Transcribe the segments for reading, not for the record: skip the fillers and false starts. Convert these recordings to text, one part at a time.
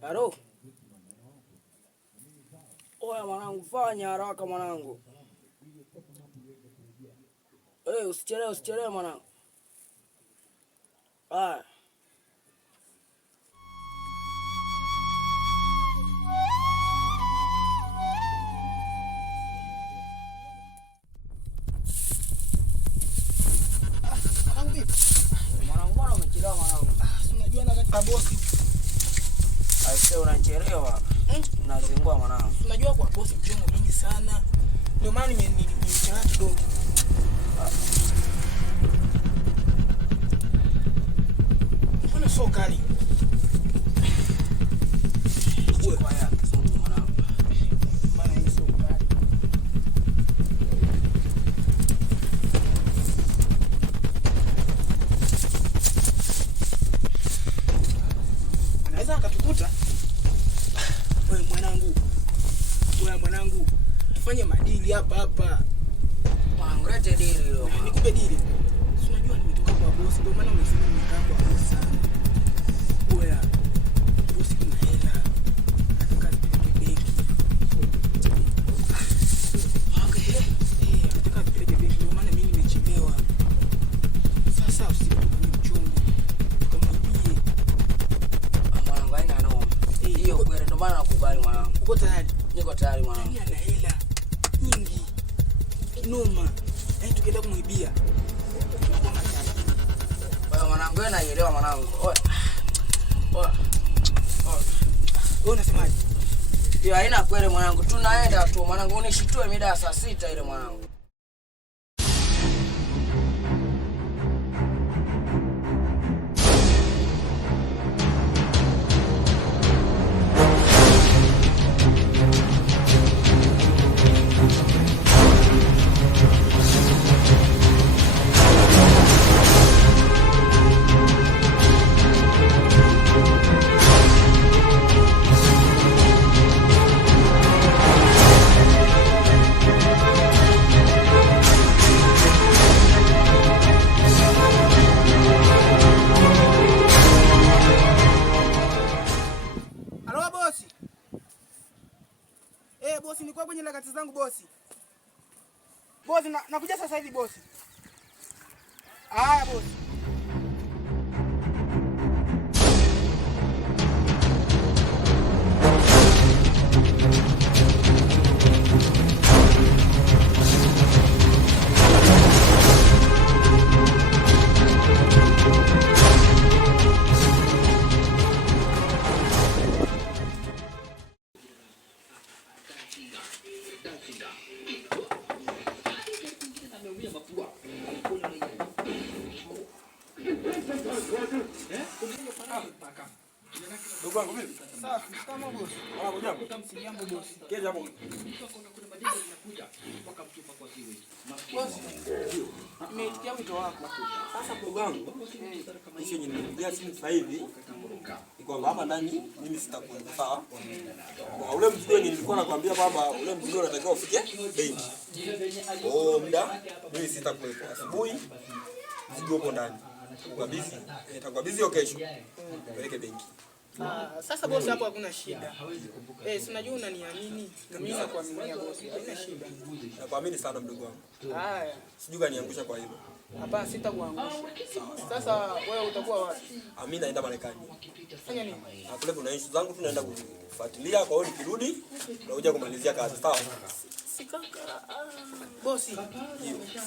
Halo. Oya mwanangu, fanya haraka mwanangu. Usichelewe mwanangu. Ah. Mwanangu, mbona umechelewa mwanangu? Unajua na katika bosi. Aise, unachelewa. Nazingua mwanangu. Unajua kwa bosi mchongo mingi sana. Ndio maana nimechelewa kidogo. Mbona sio kali? Wewe kwa yako mwanangu. Maana hii sio kali. Anaweza akatukuta. Wewe mwanangu, tufanye madili hapa. Mwanangu, lete dili leo. Nikupe dili. Si unajua nimetoka kwa bosi, ndio maana umesema nimekaa kwa bosi sana. Wewe bosi kuna hela. Nataka nipeleke benki. Okay. Nataka nipeleke benki, ndio maana mimi nimechelewa. Sasa usiku ni mchongo. Tukamwambie. Mwanangu, haina noma. Hiyo kweli, ndio maana nakubali mwanangu. Uko tayari? Niko tayari mwanangu. Yeye ana hela nyingi. Noma. Tukienda kumwibia. Wewe mwanangu, wewe naelewa mwanangu. Wewe unasemaje? hiyo haina kweli mwanangu. Tunaenda tu mwanangu, unishitue mida ya saa 6 ile mwanangu. Bosi, nilikuwa kwenye harakati zangu bosi. Bosi, nakuja sasa hivi bosi. Haya bosi. Ndugu wangu vipi? Sawa, kama bosi. Jambo. Utamsiliambo bosi. Kile hapo. Bosi. Nimetikia wito wako. Sasa ndugu wangu, hicho ninakuja simu sasa hivi. Ni kwamba hapa ndani mimi sitakuwa sawa. Kwa ule mzigo nilikuwa nakwambia kwamba ule mzigo unatakiwa ufike benki. Muda mimi sitakuwepo. Asubuhi mzigo upo ndani. Kabisa. Itakuwa busy kesho. Peleke benki. Sasa bosi, hapo hakuna shida. Si unajua unaniamini. Na mimi nakuaminia bosi. Haina shida. Nakuamini sana mdogo wangu. Haya. Sijui kaniangusha kwa hilo. Hapana, sitakuangusha. Sasa wewe utakuwa wapi? Mimi naenda Marekani. Fanya nini? Kule kuna issue zangu tunaenda kufuatilia, kwa hiyo nikirudi tunakuja kumalizia kazi. Sawa? Sikaka. Bosi. Si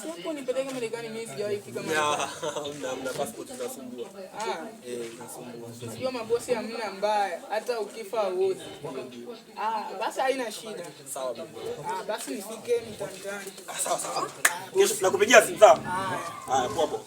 hapo nipeleke Marekani, mimi sijawahi fika Marekani. Mna passport zinasumbua. Zinasumbua. Sio mabosi hamna mbaya, hata ukifa wote. Basi haina shida. Sawa baba. Basi nifike mtandani. Sawa. Kesho tunakupigia simu sawa? Haya, poa.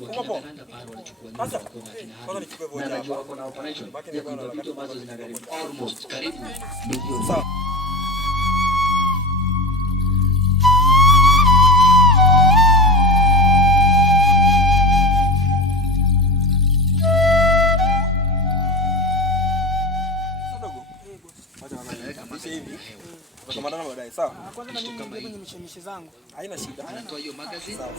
watu wakiandamana pale wanachukua nyumba kwa kina hali. Na najua wako na operation ya kuiba vitu ambazo zinagharimu almost karibu milioni. Sawa. Tukamatana baadaye, sawa? Kwanza na mimi kwenye mishemishe zangu. Haina shida. Anatoa hiyo magazine. Sawa.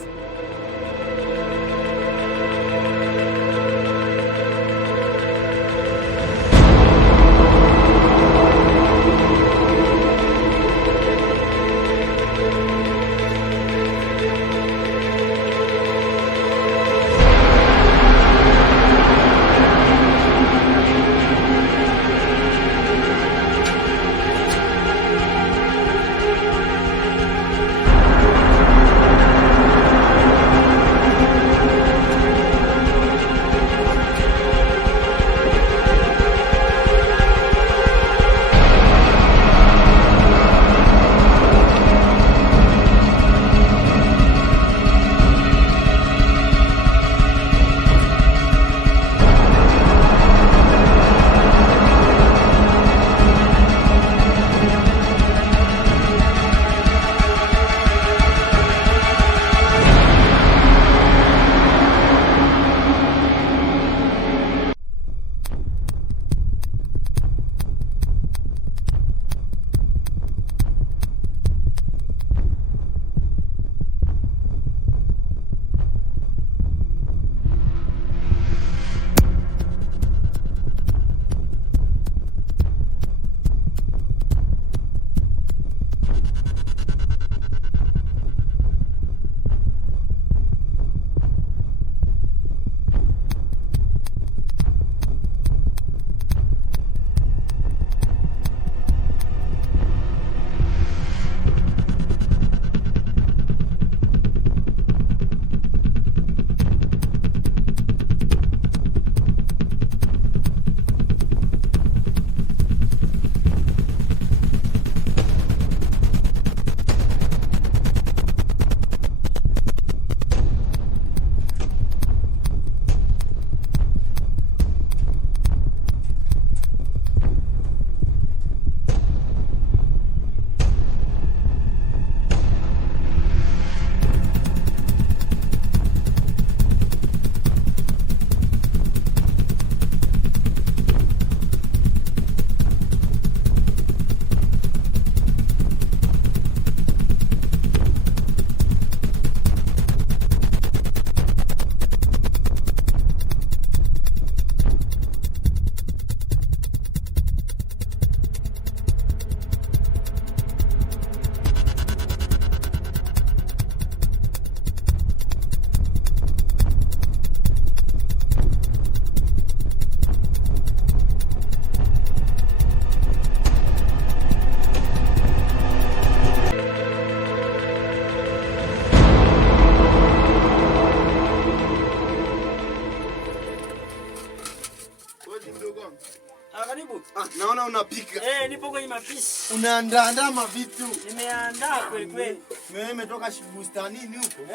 Karibu. Naona unapika. Nipo kwenye mapishi. Unaandaa mavitu. Nimeandaa kweli kweli. Wewe umetoka bustanini huko?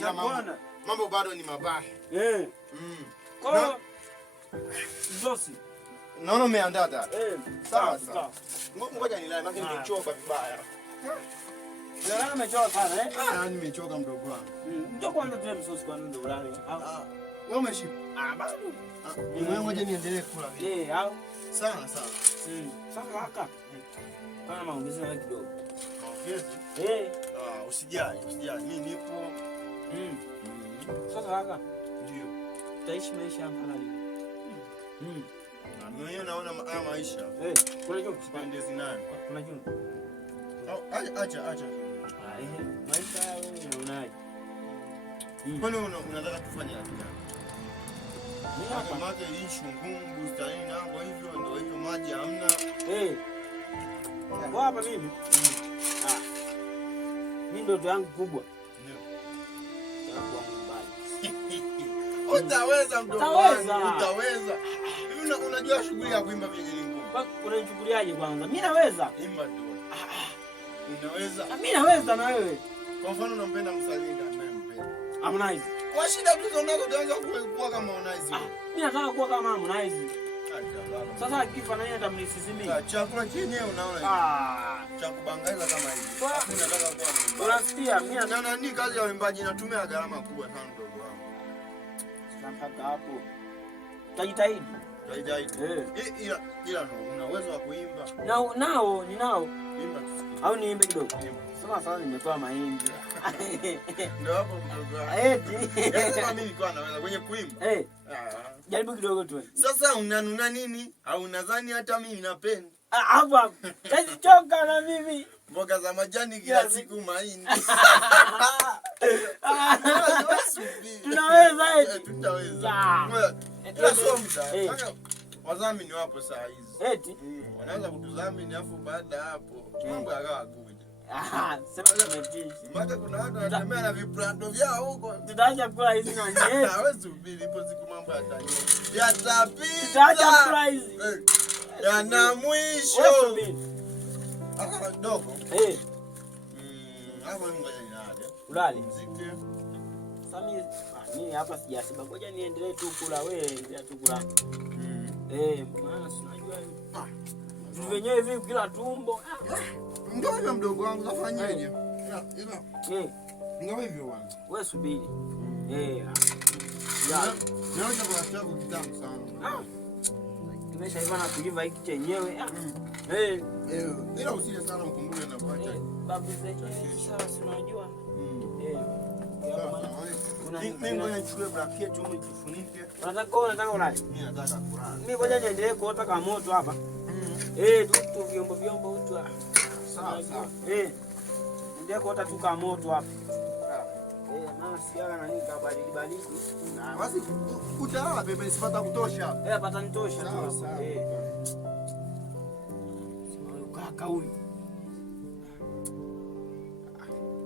Ya mambo bado ni mabaya. Kwa Zosi. Naona umeandaa tayari. Sawa. Ngoja nilale, maana nimechoka vibaya. Leo nimechoka sana Sana nimechoka mdogo wangu. Njoo kwanza tule msosi kwa ndo ulale. Wewe umeshiba? Bado. Wewe ngoja niendelee kula. Au. Sawa. Sasa haka. Kana maongezi na kidogo. Maongezi? Usijali. Mimi nipo. Sasa haka. Ndio. Taishi maisha ya halali. Na mimi naona maisha. Kuna kitu sipendezi nayo. Kuna kitu. Acha. Maisha wewe unaonaje? Kwani unataka tufanye nini? Mimi hii shungumu bustanini nangu hivyo ndio hivyo maji hamna. Kwa hapa mimi. Mimi ndoto yangu kubwa. Ndio. Yangu mbali. Utaweza mdogo wangu, utaweza. Hivi unajua shughuli ya kuimba vile ni ngumu. Unaichukuliaje kwanza? Mimi naweza. Imba tu. Unaweza? Mimi naweza na wewe. Kwa mfano unampenda msanii gani unayempenda? Harmonize. Kwa shida tu zonazo utaanza kuwa kama Harmonize. Mimi nataka kuwa kama Harmonize. Sasa akifa na yeye atamnisizimia. Chakula chenyewe unaona hivi. Cha kubangaiza kama hivi. Mimi nataka kuwa mwimbaji. Unasikia? Mimi na ni kazi ya uimbaji inatumia gharama kubwa sana mdogo wangu. Mpaka hapo. Tajitahidi. Tajitahidi. Ila una uwezo wa kuimba. Ninao. Imba tusikie. Au niimbe kidogo? Sasa nimetoa mahindi. Ndio hapo mdogo wangu. Sasa mimi nilikuwa naweza kwenye kuimba. Jaribu kidogo tu. Sasa unanuna nini? Au unadhani hata mimi napenda? Hapa. Kazi choka na mimi. Mboga za majani kila siku mahindi. Tunaweza eti. Tutaweza. Wadhamini wapo saa hizi. Eti wanaanza kutudhamini afu baada hapo mambo yakawa kuja. Sema tumetishi. Mbona kuna watu wanatembea na viprando vyao huko. Tutaacha kula hizi na nyeti. Hawezi subiri ipo siku mambo yatanyesha. Yatapita. Tutaacha kula hizi. Yana mwisho. Aka dogo. Hapo ngoja nilale. Ulale. Mziki. Sami mimi hapa sijasema. Ngoja niendelee tu kula wewe ndio tu kula. Maana unajua vitu vyenyewe hivi kila tumbo. Ndio hivyo mdogo wangu nafanyaje? Ndio hivyo bwana. Wewe subiri. Naona kwa chako kitamu sana. Kimeshaiva na kuliva hiki chenyewe. Ila usije sana mkumbuke na kuacha. Babu zetu sasa unajua. Mimi ngoja nichukue blanket huko nijifunike. Unataka ulale? Mimi nataka kulala. Mimi ngoja niendelee kuota kama moto hapa. Tu vyombo hutu. Sawa. Ndio kuota tu kama moto hapa. Maana siaga na nini kabadili. Basi utalala bebe sipata kutosha. Pata nitosha tu. Sawa. Sio kaka huyu.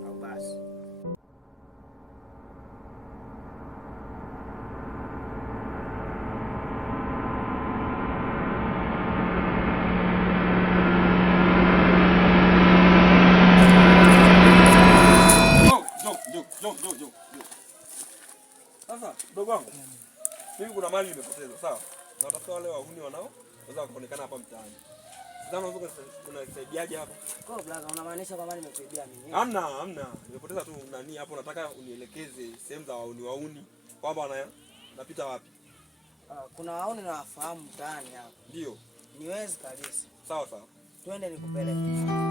Au basi. Sasa ndugu wangu, mimi kuna mali nimepoteza, sawa? Na watafuta wale wahuni wanao waweza kuonekana hapa mtaani. Sasa unasaidiaje hapa? Kwa blaga unamaanisha kwamba nimekuibia mimi? Hamna. Nimepoteza tu nani hapo, nataka unielekeze sehemu za wahuni kwamba napita wapi. Kuna wahuni na wafahamu mtaani hapa. Ndio. Niwezi kabisa. Sawa. Twende nikupeleke.